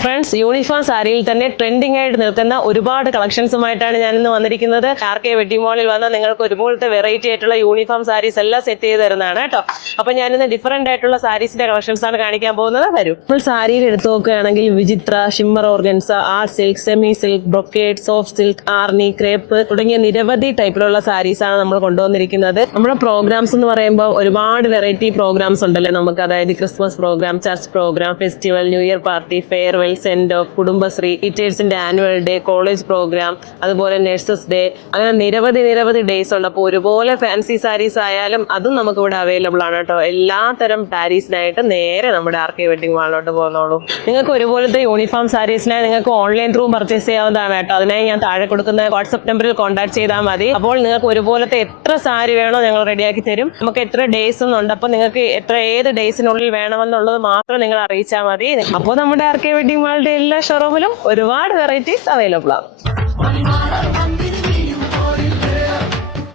Friends, uniform സാരിയിൽ തന്നെ trending ആയിട്ട് നിൽക്കുന്ന ഒരുപാട് കളക്ഷൻസുമായിട്ടാണ് ഞാൻ ഇന്ന് വന്നിരിക്കുന്നത്. ആർ.കെ വെഡിങ് മാളിൽ വന്നാൽ നിങ്ങൾക്ക് ഒരുപോലത്തെ വെറൈറ്റി ആയിട്ടുള്ള യൂണിഫോം സാരീസ് എല്ലാം സെറ്റ് ചെയ്ത് തരുന്നതാണ് കേട്ടോ. അപ്പൊ ഞാനിന്ന് ഡിഫറെന്റ് ആയിട്ടുള്ള സാരീസിന്റെ കളക്ഷൻസ് ആണ് കാണിക്കാൻ പോകുന്നത്. വരും. ഇപ്പോൾ സാരിയിൽ എടുത്തു നോക്കുകയാണെങ്കിൽ Vichitra, shimmer organza, art silk, semi silk, brocade, soft silk, Arni, crepe തുടങ്ങിയ നിരവധി ടൈപ്പിലുള്ള സാരീസ് ആണ് നമ്മൾ കൊണ്ടുവന്നിരിക്കുന്നത്. നമ്മുടെ പ്രോഗ്രാംസ് എന്ന് പറയുമ്പോൾ ഒരുപാട് വെറൈറ്റി പ്രോഗ്രാംസ് ഉണ്ടല്ലോ നമുക്ക്. അതായത് Christmas program, church program, festival, new year party, farewell, send off, Kudumbashree, ടീച്ചേഴ്സിന്റെ ആനുവൽ ഡേ, കോളേജ് പ്രോഗ്രാം, അതുപോലെ നഴ്സസ് ഡേ, അങ്ങനെ നിരവധി ഡേയ്സ് ഉണ്ട്. അപ്പോൾ ഒരുപോലെ ഫാൻസി സാരീസ് ആയാലും അതും നമുക്ക് ഇവിടെ അവൈലബിൾ ആണ് കേട്ടോ. എല്ലാ തരം സാരീസിനായിട്ട് നേരെ നമ്മുടെ ആർ.കെ വെഡിങ് മാളിലോട്ട് പോകുന്നുള്ളൂ. നിങ്ങൾക്ക് ഒരുപോലത്തെ യൂണിഫോം സാരീസിനായി നിങ്ങൾക്ക് ഓൺലൈൻ ത്രൂ പർച്ചേസ് ചെയ്യാവുന്നതാണ് കേട്ടോ. അതിനായി ഞാൻ താഴെ കൊടുക്കുന്ന വാട്സ്ആപ്പ് നമ്പറിൽ കോൺടാക്ട് ചെയ്താൽ മതി. അപ്പോൾ നിങ്ങൾക്ക് ഒരുപോലത്തെ എത്ര സാരി വേണോ ഞങ്ങൾ റെഡിയാക്കി തരും. നമുക്ക് എത്ര ഡേയ്സ് എന്നുണ്ട്, അപ്പോൾ നിങ്ങൾക്ക് ഏത് ഡേയ്സിനുള്ളിൽ വേണമെന്നുള്ളത് മാത്രം നിങ്ങൾ അറിയിച്ചാൽ മതി. അപ്പോൾ നമ്മുടെ ആർ.കെ വെഡിങ് മാളിന്റെ എല്ലാ ഷോറൂമിലും ഒരുപാട് വെറൈറ്റീസ് അവൈലബിൾ ആണ്.